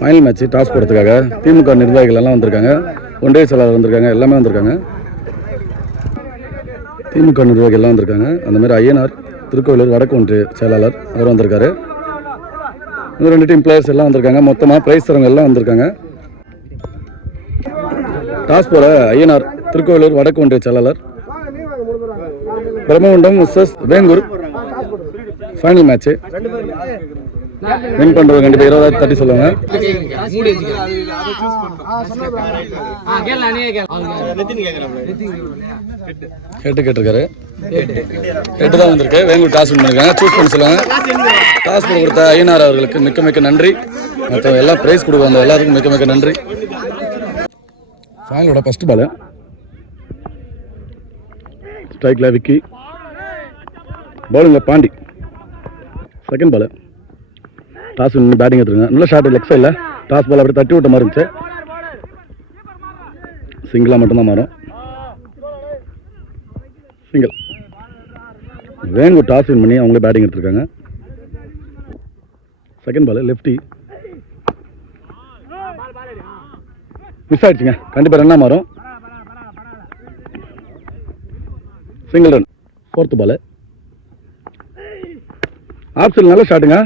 Final match toss போடுறதுக்காக திமுக நிர்வாகிகள் எல்லாம் வந்திருக்காங்க. ஒன்றிய செயலாளர் வந்திருக்காங்க. எல்லாமே வந்திருக்காங்க. திமுக நிர்வாகிகள் எல்லாம் வந்திருக்காங்க. அந்த மாதிரி ஐயனார் திருக்கோவிலூர் வடக்கு ஒன்றிய செயலாளர் அவர் வந்திருக்காரு. இன்னும் 2 டீம் பிளேயர்ஸ் எல்லாம் வந்திருக்காங்க. மொத்தமாக பிரைஸ் தரவங்க எல்லாம் வந்திருக்காங்க. டாஸ் போட ஐயனார் திருக்கோவிலூர் வடக்கு ஒன்றிய செயலாளர். Brahmakundam vs Vengur final match. Win பண்றது கண்டிப்பா 20,000 தட்டி சொல்லுவாங்க. கேட்டிருக்காரு. தான் வந்திருக்கு. வேங்கூர் டாஸ் வின் பண்ணிருக்காங்க. சூஸ் பண்ணி சொல்லுவாங்க. டாஸ் போட கொடுத்த ஐயனார் அவர்களுக்கு மிக்க மிக்க நன்றி. மற்ற எல்லாம் பிரைஸ் கொடுக்க எல்லாருக்கும் மிக்க மிக்க நன்றி. ஃபைனலோட ஃபர்ஸ்ட் பால் ஸ்ட்ரைக்ல விக்கி, பவுலிங்ல Pandi. Second ball toss win batting எடுத்துருங்க. நல்ல ஷாட் லெக் சைடில். டாஸ் பால் அப்படி தட்டி விட்ட மாதிரி இருந்துச்சு. சிங்கிளாக மட்டும்தான் மாறும். சிங்கிள். வேங்கூர் டாஸ் வின் பண்ணி அவங்களே பேட்டிங் எடுத்துருக்காங்க. செகண்ட் பால் லெஃப்டி மிஸ் ஆயிடுச்சுங்க. கண்டிப்பாக ரன்னாக மாறும். Single run. Fourth ball off சைடில் நல்ல ஷாட்டுங்க.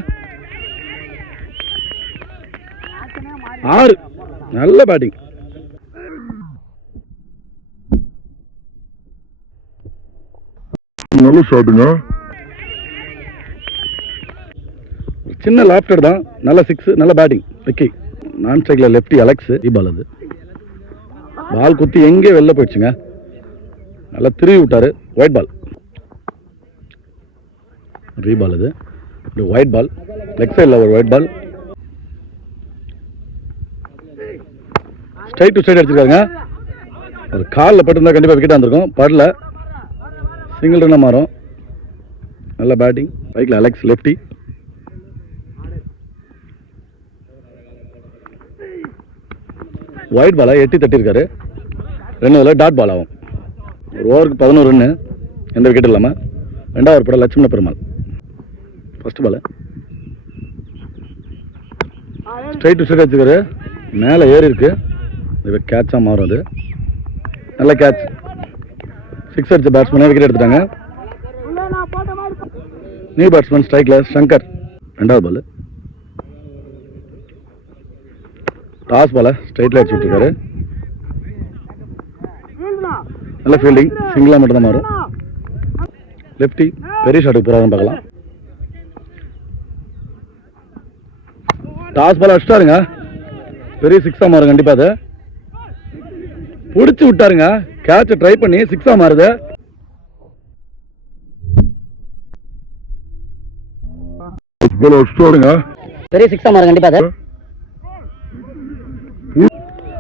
6. நல்ல பேட்டிங். நல்ல ஷாட்டுங்க. சின்ன லாப்டர் தான். நல்ல 6. நல்ல பேட்டிங் விக்கி. நான் ஸ்ட்ரைக்ல லெஃப்டி அலெக்ஸ். பால் அது பால் குத்தி எங்கே வெளில போயிடுச்சுங்க. நல்லா திருவி விட்டாரு. White ball. ரீபால் இது. White ball. லெக் சைடில் ஒரு white ball. Straight to straight அடிச்சிருக்காங்க. ஒரு காலில் பட்டுருந்தா கண்டிப்பாக விக்கெட்டாக இருந்திருக்கும். படல. சிங்கிள் ரன்னாக மாறும். நல்ல பேட்டிங். பைக்கில் அலெக்ஸ் லெஃப்டி. ஒயிட் பாலை எட்டி தட்டியிருக்காரு. 2 டாட் பால் ஆகும். ஒரு ஓவருக்கு 11 ரன்னு. எந்த விக்கெட் இல்லாமல். 2வது படம் Lakshmana Perumal. First ball straight to straight அடிச்சிருக்காரு. மேலே ஏறி இருக்கு. இப்போ கேட்சாக மாறும். அது நல்ல கேட்ச். 6 அடிச்ச பேட்ஸ்மேனே விக்கெட் எடுத்துட்டாங்க. நியூ பேட்ஸ்மேன் ஸ்ட்ரைக்ல சங்கர். 2வது பால் டாஸ் பால ஸ்ட்ரைட்ல அடிச்சு விட்டுருக்காரு. நல்ல ஃபீல்டிங். சிங்கிளா மட்டும் தான் மாறும். லெஃப்டி பெரிய ஷாட்டுக்கு போறாருன்னு பார்க்கலாம். டாஸ் பால் அடிச்சிட்டாருங்க. பெரிய 6ஆ மாறும். கண்டிப்பா அதை பிடிச்சி விட்டாருங்க. கேட்ச ட்ரை பண்ணி 6ஆ மாறுது. பெரிய 6ஆ மாறும்.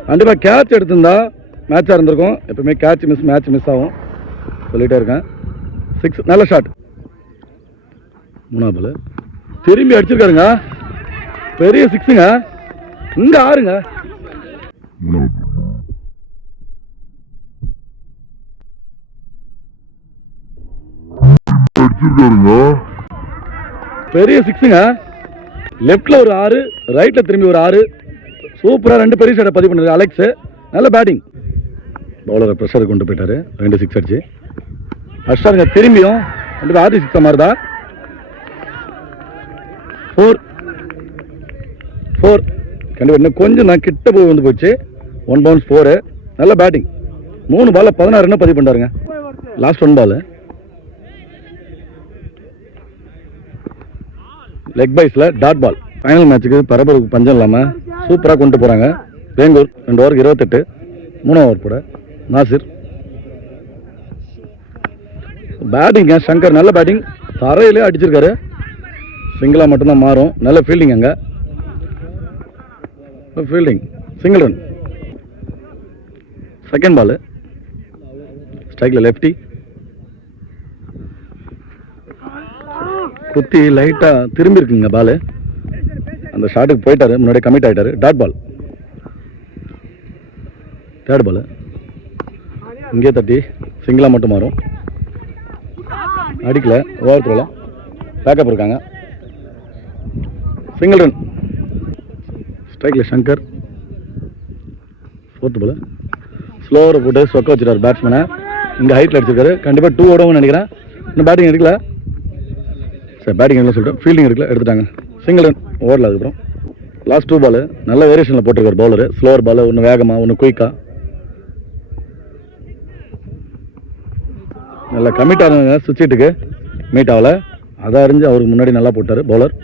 கண்டிப்பா கேட்ச் எடுத்திருந்தா மேட்சா இருந்திருக்கும். எப்பவுமே மேட்ச் மிஸ் ஆகும். சொல்லிட்டே இருக்கேன். 6. நல்ல ஷாட். 3வது பால் திரும்பி அடிச்சிருக்காருங்க. பெரிய 6ங்க. இங்க 6ங்க. பெரிய 6ங்க. லெப்ட்ல ஒரு 6, ரைட்ல திரும்பி ஒரு 6. சூப்பரா 2 பெரிய ஷாட்டை பதிவு பண்ணாரு அலெக்ஸ். நல்ல பேட்டிங். பவுலரை ப்ரெஷர் கொண்டு போயிட்டாரு. 2 6 அடிச்சு அடிச்சாருங்க. திரும்பியும் கண்டிப்பா 6 மாறுதா. 4 கண்டிப்பா இன்னும் கொஞ்சம் நான் கிட்ட போய் வந்து போச்சு. 1 பவுன்ஸ் 4. நல்ல பேட்டிங். 3 பால்ல 16 ரன் பதிவு பண்ணாருங்க. லாஸ்ட் 1 பால் லெக் பைஸ்ல டாட் பால். ஃபைனல் மேட்சுக்கு பரபரப்பு பஞ்சம் இல்லாம சூப்பரா கொண்டு போறாங்க. வேங்கூர் 2 ஓவருக்கு 28. 3வது ஓவர் போட நாசிர். பேட்டிங் சங்கர். நல்ல பேட்டிங். தரையிலே அடிச்சிருக்காரு. சிங்கிளா மட்டும்தான் மாறும். நல்ல ஃபீல்டிங். அங்க fielding. Single run. Second ball ஸ்ட்ரைக்ல லெஃப்டி குத்தி லைட்டா திரும்பி இருக்குங்க பால். அந்த ஷாட்டுக்கு போயிட்டாரு. முன்னாடி கமிட் ஆயிட்டாரு. Dot ball. 3rd பால் இங்கே தட்டி சிங்கிளா மட்டும் மாறும். அடிக்கல. ஓவர் த்ரோல பேக்கப் இருக்காங்க. Single run. ஸ்ட்ரைக்கில் சங்கர். 4th பால் ஸ்லோவரை போட்டு சொக்க வச்சுட்டார் பேட்ஸ்மேனை. இங்கே ஹைட்டில் அடிச்சிருக்காரு. கண்டிப்பாக 2 ஓடுவாங்கன்னு நினைக்கிறேன். இன்னும் பேட்டிங் எடுக்கல. சரி பேட்டிங் எடுக்கல சொல்லிட்டு ஃபீல்டிங் எடுக்கல, எடுத்துட்டாங்க. சிங்கிள் ரன் ஓடல. அதுக்கப்புறம் லாஸ்ட் 2 பால் நல்ல வேரியேஷனில் போட்டிருக்காரு பவுலரு. ஸ்லோவர் பால் ஒன்று வேகமாக ஒன்று குயிக்காக நல்லா கமிட் ஆகுங்க. சுவிட்சுட்டுக்கு மீட் ஆகலை. அதை அறிஞ்சு அவருக்கு முன்னாடி நல்லா போட்டார் பவுலர்.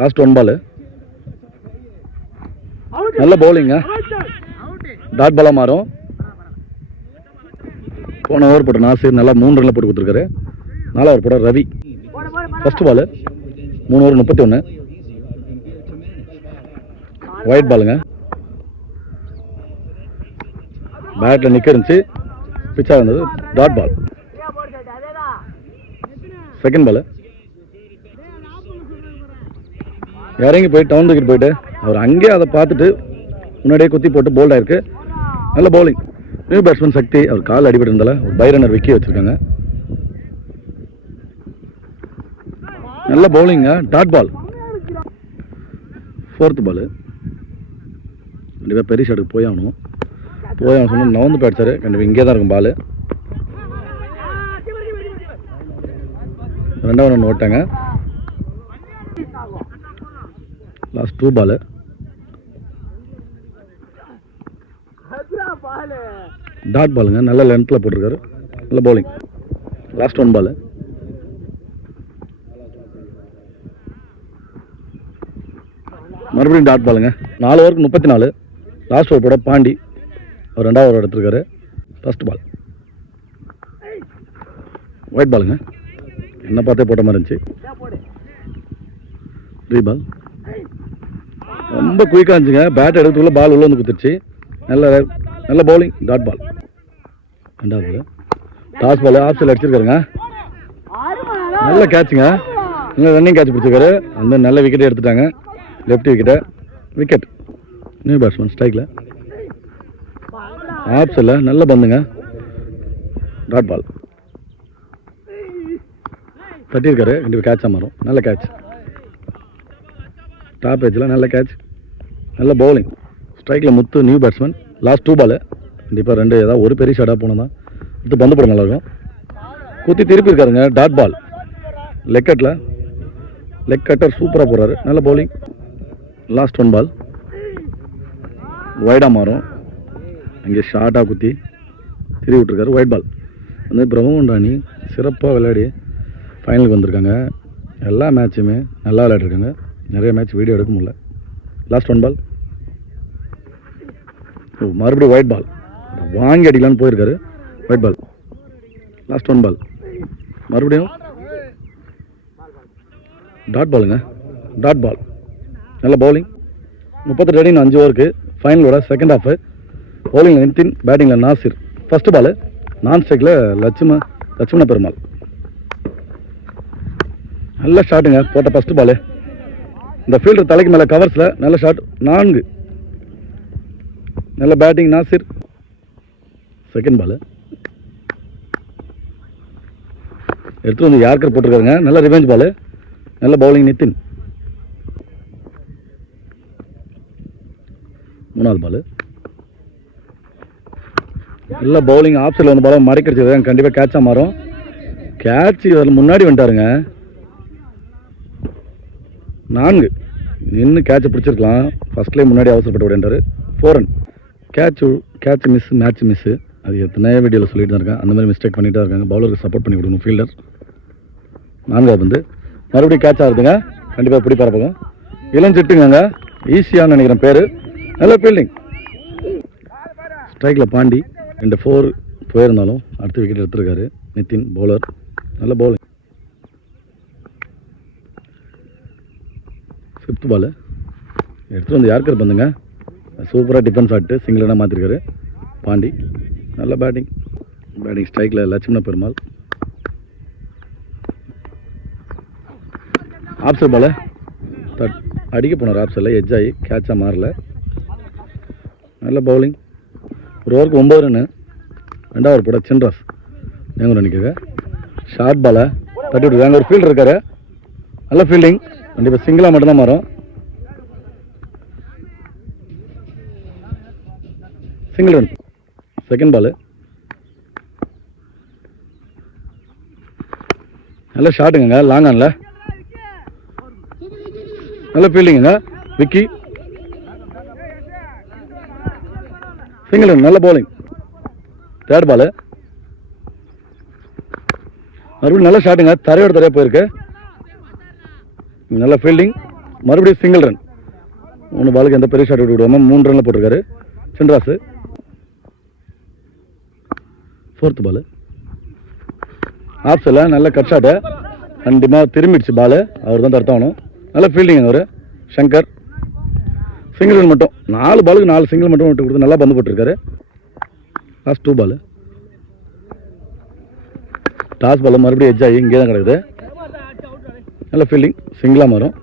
லாஸ்ட் 1 பால் நல்ல பவுலிங்க. டாட் பாலாக மாறும். போன ஓவர் போட்ட நாசிர் நல்லா 3 ரனில் போட்டு கொடுத்துருக்காரு. 4 ஓவர் போட்ட Ravi. First ball 3 over 31. Wide பாலுங்க. பேட்டில் நிற்க இருந்துச்சு, பிச்சாக இருந்தது. Dot ball. செகண்ட் பால் இறங்கி போய் டவுன் விக்கெட் போயிட்டு அவர் அங்கேயே அதை பார்த்துட்டு முன்னாடியே குத்தி போட்டு போல்ட் ஆயிருக்கு. நல்ல பவுலிங். நியூ பேட்ஸ்மேன் சக்தி. அவர் கால் அடிபட்டு இருந்தால ஒரு பை ரன்னர் விக்கி வச்சிருக்காங்க. நல்ல பவுலிங்க. Dot ball. 4th பால் கண்டிப்பாக பெரிய ஷாட்டுக்கு போய் ஆகணும். சொன்னால் நவந்து போயிடுச்சாரு. கண்டிப்பாக இங்கே தான் இருக்கும் பால். 2வது ரன் ஓட்டாங்க. லாஸ்ட் 2 பால் டாட் பாலுங்க. நல்ல லென்த்தில் போட்டிருக்காரு. நல்ல பவுலிங். லாஸ்ட் 1 பால் மறுபடியும் டாட் பாலுங்க. 4 ஓவருக்கு 34. லாஸ்ட் ஓவர் போட பாண்டி அவர் 2வது ஓவர் எடுத்திருக்காரு. ஃபர்ஸ்ட் பால் ஒயிட் பாலுங்க. என்ன பார்த்தே போட்ட மாதிரி இருந்துச்சு. 3 பால் ரொம்ப குயிக்காக இருந்துச்சுங்க. பேட் எடுத்துக்குள்ள பால் உள்ள வந்து குத்துருச்சு. நல்ல பவுலிங். Dot ball. 2வது பால் டாஸ் பால் ஆஃப் சைடில் அடிச்சிருக்காருங்க. நல்ல கேட்சுங்க. நல்ல ரன்னிங் கேட்ச் பிடிச்சிருக்காரு. அந்த நல்ல விக்கெட்டே எடுத்துட்டாங்க. Left wicket. நியூ பேட்ஸ்மேன் ஸ்ட்ரைக்கில் ஆஃப் சைடில் நல்ல பந்துங்க. Dot ball தட்டியிருக்காரு. கண்டிப்பாக கேட்சாக மாறும். நல்ல கேட்ச். டாப் ஏஜில் நல்ல கேட்ச். நல்ல பவுலிங். ஸ்ட்ரைக்கில் முத்து நியூ பேட்ஸ்மேன். லாஸ்ட் 2 பால் கண்டிப்பாக 2 ஏதாவது ஒரு பெரிய ஷாட்டாக போனால் தான் இது பந்து போட நல்லாயிருக்கும். குத்தி திருப்பி இருக்காருங்க. Dot ball. லெக் கட்டர் சூப்பராக போடுறாரு. நல்ல பவுலிங். லாஸ்ட் 1 பால் வைடாக மாறும். அங்கே ஷார்ட்டாக குத்தி திருப்பி விட்டுருக்காரு. ஒயிட் பால் வந்து பிரம்மகுண்டானி சிறப்பாக விளையாடி ஃபைனலுக்கு வந்திருக்காங்க. எல்லா மேட்சுமே நல்லா விளையாடிருக்காங்க. நிறைய மேட்ச் வீடியோ எடுக்க முடியல. லாஸ்ட் 1 பால் மறுபடியும் ஒயிட் பால் வாங்கி அடிக்கலான்னு போயிருக்காரு. White ball. லாஸ்ட் 1 பால் மறுபடியும் டாட் பாலுங்க. Dot ball. நல்ல பவுலிங். 38 ரன் 5 ஓவருக்கு. ஃபைனலோட செகண்ட் ஹாஃப். பவுலிங்கில் நிதின், பேட்டிங்கில் நாசிர். ஃபர்ஸ்ட் பால் நான் ஸ்ட்ரைக்கில் லட்சுமண பெருமாள். நல்ல ஷாட்டுங்க போட்ட ஃபர்ஸ்ட் பால். இந்த ஃபீல்டர் தலைக்கு மேலே கவர்ஸில் நல்ல ஷாட். 4. நல்ல பேட்டிங் நாசிர். செகண்ட் பால் எடுத்து வந்து யார்கர் போட்டிருக்காருங்க. நல்ல ரிவெஞ்ச் பால். நல்ல பவுலிங் நிதின். 3வது பால் நல்ல பவுலிங். ஆஃப் சைடில் வந்து பால் மடக்கிடுச்சு. கண்டிப்பாக கேட்சாக மாறும். கேட்ச் அதில் முன்னாடி வந்துட்டாருங்க. 4 நின்று கேட்சை பிடிச்சிருக்கலாம். ஃபர்ஸ்ட்லேயே முன்னாடி அவசரப்பட்டு விடையாண்டாரு. 4 run. Catch miss, match miss. அது எத்தனையோ வீடியோவில் சொல்லிட்டு தான் இருக்கேன். அந்த மாதிரி மிஸ்டேக் பண்ணிட்டு தான் இருக்காங்க. பவுலருக்கு சப்போர்ட் பண்ணி கொடுக்கணும் ஃபீல்டர். 4வது வந்து மறுபடியும் கேட்ச் ஆகுதுங்க. கண்டிப்பாக பிடி பரப்போங்க. இளஞ்சிட்டுங்க. ஈஸியான்னு நினைக்கிறேன் பேர். நல்ல ஃபீல்டிங். ஸ்ட்ரைக்கில் பாண்டி 2 4 போயிருந்தாலும் அடுத்த விக்கெட் எடுத்திருக்காரு நிதின். பவுலர் நல்ல பவுலிங். 5th பால் எடுத்துகிட்டு வந்து யார்கர் பந்துங்க. சூப்பராக டிஃபென்ஸ் ஆட்டு சிங்கிளாக மாற்றிருக்காரு பாண்டி. நல்ல பேட்டிங். ஸ்ட்ரைக்கில் லட்சுமண பெருமாள். ஆப்சர் பால் அடிக்க போனார். ஆப்சரில் எட்ஜ் ஆகி கேட்சாக மாறல. நல்ல பவுலிங். ஒரு ஓவருக்கு 9 ரன்னு. 2வது ஓவர் போட சின்ராஸ் எங்க நினைக்கிறேங்க. ஷார்ட் பாலை தட்டி விட்டுருக்காங்க. ஒரு ஃபீல்டர் இருக்காரு. நல்ல ஃபீல்டிங். கண்டிப்பாக சிங்கிளாக மட்டும்தான் மாறும். Single run. Second ball. நல்ல ஷாட்டுங்க, லாங் ஆன்ல. நல்ல ஃபீல்டிங்க விக்கி. Single run. நல்ல பவுலிங். Third ball. மறுபடியும் நல்ல ஷாட்டுங்க, தரையோட தரையா போயிருக்கு. நல்ல ஃபீல்டிங். மறுபடியும் சிங்கிள் ரன். 3 பாலுக்கு எந்த பெரிய ஷாட் விடுவாமல் 3 ரன்ல போட்டிருக்காரு சின்ராசு. ஃபோர்த் பால். ஆப்ஸில் நல்ல கட் ஷாட்டு, கண்டிப்பாக திரும்பிடுச்சு பால். அவர் தான் தடுத்தாகணும். நல்ல ஃபீல்டிங் அவர் சங்கர். சிங்கிள் ரன் மட்டும். 4 பாலுக்கு 4 சிங்கிள் மட்டும் விட்டு கொடுத்து நல்லா பந்து போட்டிருக்காரு. லாஸ்ட் 2 பால். டாஸ் பால் மறுபடியும் எட்ஜ் ஆகி இங்கே தான் கிடக்குது. நல்ல ஃபீல்டிங். சிங்கிளாக மாறும்.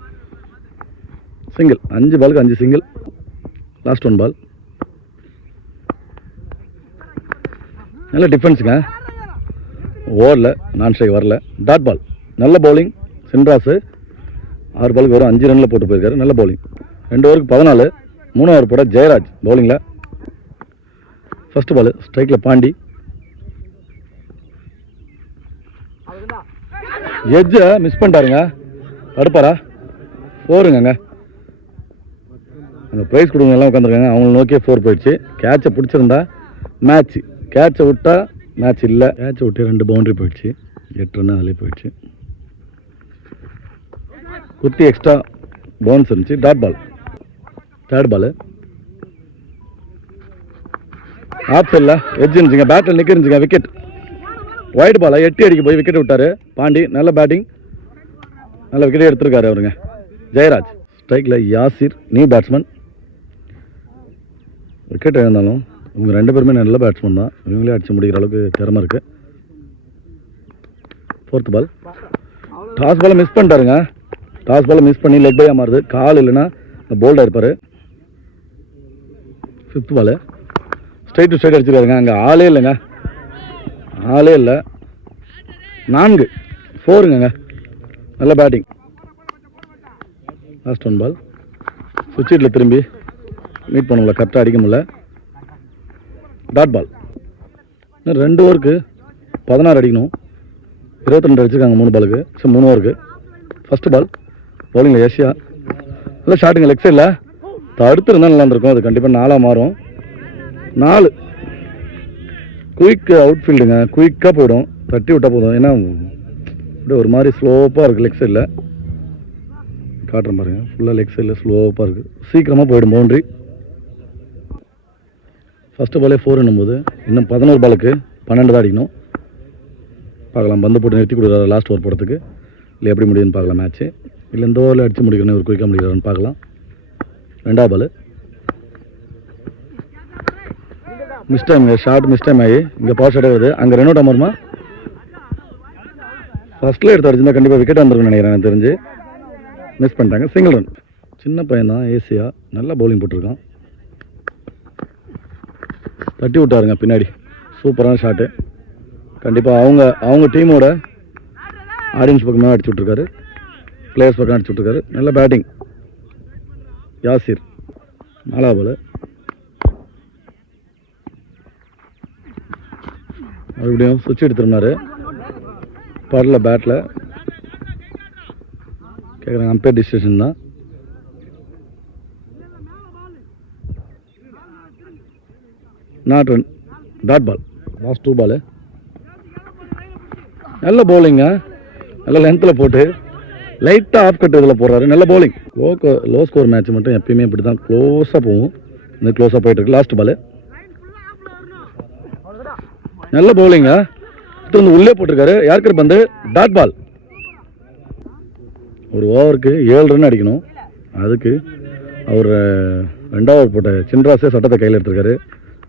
சிங்கிள். 5 பாலுக்கு 5 சிங்கிள். லாஸ்ட் 1 பால். நல்ல டிஃபென்ஸுங்க, ஓவரில் நான் ஸ்ட்ரைக் வரல. Dot ball. நல்ல பவுலிங் சின்ராசு. 6 பாலுக்கு வெறும் 5 ரனில் போட்டு போயிருக்காரு. நல்ல பவுலிங். 2 ஓவருக்கு 14. 3 ஓவர் போட ஜெயராஜ் பவுலிங்கில். ஃபர்ஸ்ட் பால் ஸ்ட்ரைக்கில் பாண்டி. எட்ஜை மிஸ் பண்ணிட்டாருங்க. தடுப்பாரா? போருங்க. அந்த ப்ரைஸ் கொடுங்க எல்லாம் உட்காந்துருக்காங்க, அவங்கள நோக்கியே 4 போயிடுச்சு. கேட்சை பிடிச்சிருந்தா மேட்ச். கேட்சை விட்டா மேட்ச் இல்லை. கேட்சை விட்டு 2 பவுண்டரி போயிடுச்சு. 8 ரன் அதிலே போயிடுச்சு. குத்தி எக்ஸ்ட்ரா பவுன்ஸ் இருந்துச்சு. Dot ball. Third ball. ஆப்ஸ் இல்லை, எட்ஜ் இருந்துச்சுங்க, பேட்டில் நிற்க இருந்துச்சுங்க. விக்கெட். ஒயிட் பாலை 8 அடிக்க போய் விக்கெட் விட்டார் பாண்டி. நல்ல பேட்டிங், நல்ல விக்கெட்டே எடுத்திருக்காரு அவருங்க ஜெயராஜ். ஸ்ட்ரைக்கில் யாசிர் நியூ பேட்ஸ்மேன். விக்கெட் இருந்தாலும் இவங்க 2 பேருமே நல்ல பேட்ஸ்மேன் தான். இவங்களே அடிச்சு முடிக்கிற அளவுக்கு திறமை இருக்கு. Fourth ball. டாஸ் பாலை மிஸ் பண்ணிட்டாருங்க. டாஸ் பாலை மிஸ் பண்ணி லெக் பையாக மாறுது. கால் இல்லைன்னா போல்டாக இருப்பார். Fifth ball. Straight to straight அடிச்சிருக்காருங்க. அங்கே ஆளே இல்லைங்க, ஆளே இல்லை. 4 4ங்க. நல்ல பேட்டிங். லாஸ்ட் 1 பால். சுவிட்சில் திரும்பி மீட் பண்ண முடியல, கரெக்டாக அடிக்க முடியல. Dot ball. இன்னும் 2 ஓவருக்கு 16 அடிக்கணும். 22 அடிச்சிருக்காங்க 3 பாலுக்கு. 3 ஓவருக்கு. ஃபர்ஸ்ட் பால் பவுலிங்கில் ஏஷியா. நல்லா ஷாட்டுங்க லெக் சைடில். தடுத்து இருந்தால் நல்லா இருந்திருக்கும். அது கண்டிப்பாக 4ஆக மாறும். 4 குயிக் அவுட் ஃபீல்டுங்க. குயிக்காக போயிடும், தட்டி விட்டால் போதும். ஏன்னா அப்படியே ஒரு மாதிரி ஸ்லோப்பாக இருக்குது லெக் சைடில். காட்டுறேன் பாருங்கள், ஃபுல்லாக லெக் சைடில் ஸ்லோப்பாக இருக்குது. சீக்கிரமாக போயிடும் பவுண்ட்ரி. ஃபஸ்ட்டு பாலே 4 என்னும்போது இன்னும் 11 பாலுக்கு 12 தான் அடிக்கணும். பார்க்கலாம், பந்து போட்டு நிறுத்தி கொடுக்குறாரு லாஸ்ட் ஓவர் போடுறதுக்கு. இல்லை எப்படி முடியுதுன்னு பார்க்கலாம் மேட்ச்சு. இல்லை இந்த ஓவரில் அடித்து முடிக்கணும், ஒரு குயிக்காக முடிக்கிறாருன்னு பார்க்கலாம். 2வது ball. Mistime, short mistime ஆகி இங்கே பவர் ஷாட் வருது. அங்கே ரன் அவுட் ஆமாருமா? ஃபஸ்ட்டில் எடுத்து அடிச்சிருந்தா கண்டிப்பாக விக்கெட் வந்துருக்குன்னு நினைக்கிறேன். எனக்கு தெரிஞ்சு மிஸ் பண்ணிட்டாங்க. Single run. சின்ன பையன் தான் ஏசியா, நல்லா பவுலிங் போட்டிருக்கான். தட்டி விட்டாருங்க பின்னாடி. சூப்பரான ஷாட்டு. கண்டிப்பாக அவங்க டீமோட ஆடியன்ஸ் பக்கமாக அடிச்சு விட்ருக்காரு, பிளேயர்ஸ் பக்கம் அடிச்சு விட்ருக்காரு. நல்ல பேட்டிங் யாசிர். 4வது பால். மறுபடியும் சுவிட்ச் எடுத்துருந்தாரு. படல பேட்டில் கேட்குறாங்க, அம்பேர் டிசிஷன் தான். Not run. Dot ball. Last 2 ball. நல்ல பவுலிங்க, நல்ல லென்த்தில் போட்டு லைட்டாக ஆஃப் கட் இதில் போடுறாரு. நல்ல பவுலிங். லோ ஸ்கோர் மேட்ச் மட்டும் எப்பயுமே இப்படி தான் க்ளோஸாக போகும். இந்த க்ளோஸாக போயிட்டுருக்கு. Last ball. நல்ல பவுலிங்க, வந்து உள்ளே போட்டிருக்காரு. யாருக்கு பந்து? Dot ball. ஒரு ஓவருக்கு 7 ரன் அடிக்கணும். அதுக்கு அவர் 2வது ஓவர் போட்ட சின்ராசே சட்டத்தை கையில் எடுத்திருக்காரு.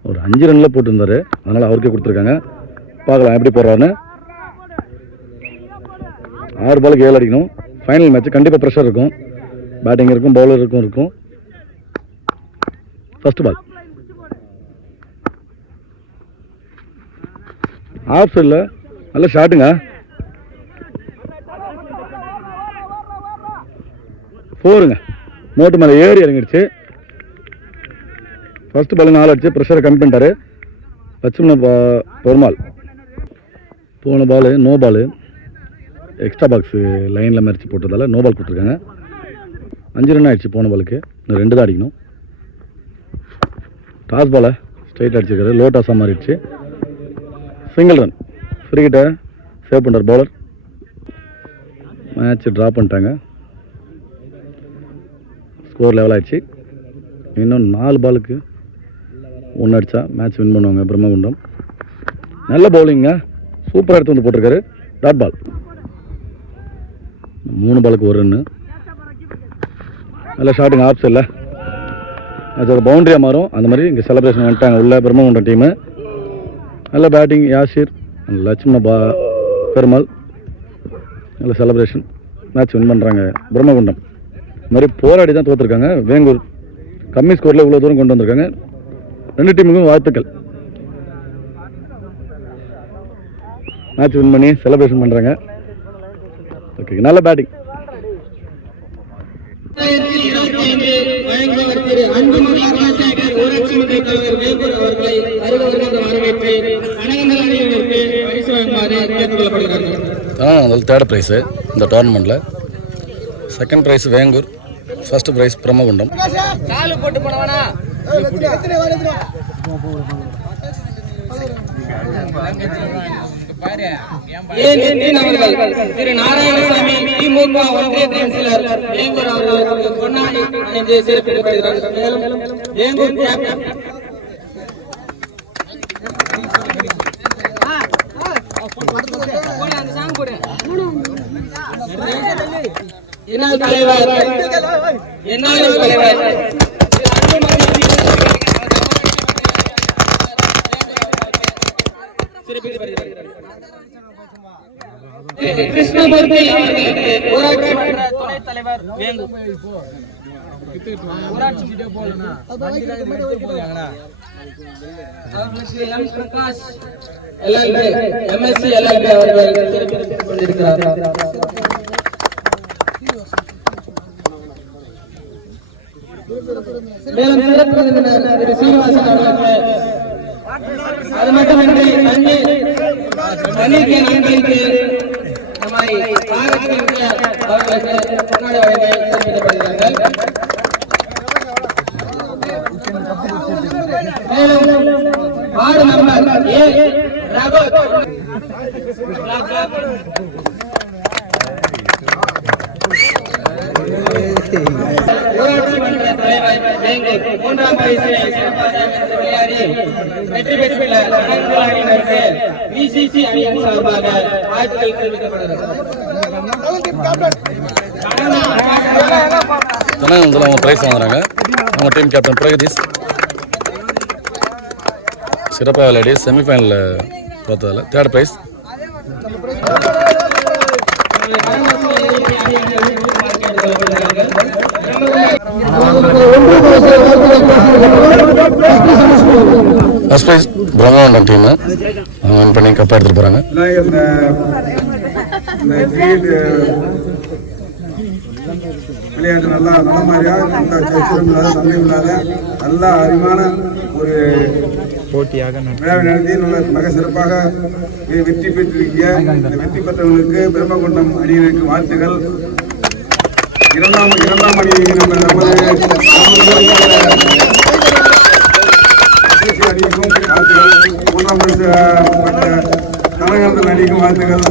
ஒரு 5 ரனில் போட்டிருந்தாரு, அதனால் அவருக்கே கொடுத்துருக்காங்க. பார்க்கலாம் எப்படி போடுறாருன்னு. 6 பாலுக்கு 7 அடிக்கணும். ஃபைனல் மேட்ச் கண்டிப்பாக ப்ரெஷர் இருக்கும். பேட்டிங் இருக்கும், பவுலருக்கும் இருக்கும். First ball. ஆஃப் சைடில் நல்ல ஷாட்டுங்க. 4ங்க. மோட்டு மேலே ஏறி இறங்கிடுச்சு. ஃபர்ஸ்ட் பால் 4 அடிச்சு ப்ரெஷரை கம்மி பண்ணிட்டாரு லட்சுமண பெருமாள். போன ball no ball, extra box லைனில் மறிச்சு போட்டதால் நோ பால் கொடுத்துருக்காங்க. 5 ரன் ஆகிடுச்சு போன பாலுக்கு, இன்னும் 2 தான் அடிக்கணும். டாஸ் பாலை ஸ்ட்ரைட் அடிச்சிருக்காரு, லோ டாஸாக மாறிடுச்சு. சிங்கிள் ரன், ஃப்ரீகிட்ட சேவ் பண்ணுறார் பவுலர். மேட்ச் ட்ரா பண்ணிட்டாங்க, ஸ்கோர் லெவல் ஆகிடுச்சு. இன்னும் 4 பாலுக்கு 1 அடித்தா மேட்ச் வின் பண்ணுவாங்க பிரம்மகுண்டம். நல்ல பவுலிங்க, சூப்பராக எடுத்து வந்து போட்டிருக்காரு. டாட் பால், 3 பாலுக்கு 1 ரன்னு. நல்ல ஷாட்டுங்க, ஆப்ஸ் இல்லை, அது ஒரு பவுண்டரியாக மாறும். அந்த மாதிரி இங்கே செலிப்ரேஷன் வந்துட்டாங்க உள்ள பிரம்மகுண்டம் டீமு. நல்ல பேட்டிங் யாஷிர், லட்சுமண பெருமாள். நல்ல செலிப்ரேஷன், மேட்ச் வின் பண்ணுறாங்க பிரம்மகுண்டம். இந்த மாதிரி போராடி தான் தோற்றுருக்காங்க. வேங்கூர் கம்மி ஸ்கோரில் இவ்வளோ தூரம் கொண்டு வந்திருக்காங்க. 2 டீமுக்கும் வாழ்த்துக்கள். மேட்ச் வின் பண்ணி செலிப்ரேஷன் பண்ணுறாங்க. ஓகே, நல்ல பேட்டிங். தேர்ட் ப்ரைஸு இந்த டோர்னமெண்ட்டில். Second prize Vengur, first prize Brahmakundam. Thiru Narayanasamy DMK ஒன்றிய கவுன்சிலர் வேங்கூர் அவர்களுக்கு பொன்னாடி அணிந்து சிறப்பிக்கப்படுகிறார். மேலும் வேங்கூர் கேப்டன் கிருஷ்ணமூர்த்தி ஊராட்சி மன்ற துணைத் தலைவர் வேங்கூர். MSc LLB அவர்கள் சிறப்பித்துக் கொண்டிருக்கிறார். மேலும் சிறப்பு விருந்தினர் திரு சீனிவாசன் அவர்களுக்கு அது மட்டுமின்றி தண்ணீர் நன்மைக்கு நம்மை பாராட்டுகின்ற அவர்களுக்கு பொன்னாடை வழங்கி சிறப்பிக்கப்படுகிறார்கள். மேலும் வார்டு மெம்பர் ஏ ரகு ஊராட்சி மன்ற தலைவர் வேங்கூர் 3ஆம் பரிசினை சிறப்பாக விளையாடி வெற்றி பெற்றுள்ள அணியினருக்கு BCC அணியின் சார்பாக வாழ்த்துக்கள் தெரிவிக்கப்படுகிறது. அவங்க பிரைஸ் வாங்குறாங்க. அவங்க டீம் கேப்டன் பிரகதீஷ் சிறப்பாக விளையாடி செமிஃபைனலில் தோற்றதில் third prize. First prize Brahmakundam team win பண்ணி கப் எடுத்துட்டு போகிறாங்க. விளையாட்டு நல்லா நல்ல மாதிரியா நல்லா சச்சரம் இல்லாத சந்தேகம் இல்லாத நல்லா அறிவான ஒரு போட்டியாக நடத்தி நல்ல மிக சிறப்பாக வெற்றி பெற்றிருக்கிய வெற்றி பெற்றவர்களுக்கு பிரம்மகுண்டம் அணியினருக்கு வாழ்த்துகள். இரண்டாம் அணி நமது அணிக்கும் வாழ்த்துகள். 3ஆம் பரிசு பெற்ற கனகந்தன் அணிக்கும் வாழ்த்துகள்.